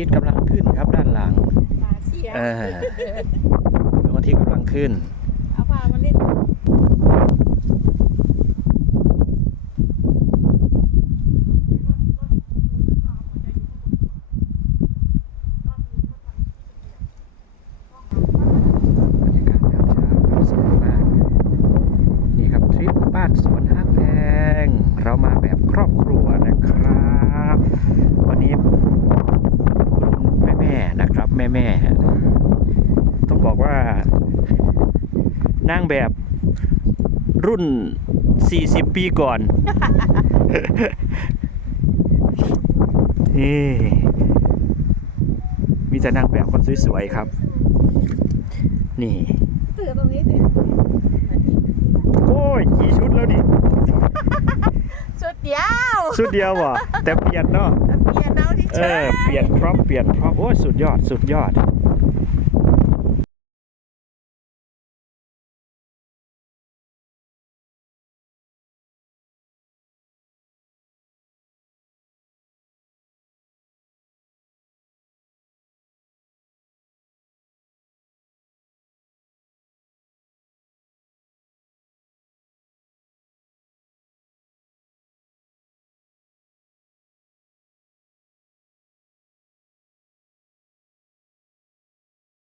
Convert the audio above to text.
ทิตย์กำลังขึ้นครับด้านหลังมาเสียดวงอาทิตย์กำลังขึ้นเอาพามาเล่นบรรยากาศยามเช้าครับสวยมากนี่ครับทริปบ้านสวนฮักแพงเรามาแบบครอบครัวนะครับวันนี้คุณแม่ๆนะครับแม่ๆต้องบอกว่านางแบบรุ่น40 ปีก่อน นี่มีแต่นางแบบคนสวยๆครับนี่ ตื่นตรงนี้สิ โอ้ยกี่ชุดแล้วนี่ ชุดเดียว ชุดเดียวว่ะแต่เปลี่ยนเนาะ เปลี่ยนเอาที่ เปลี่ยนพร็อพโอ้ยสุดยอด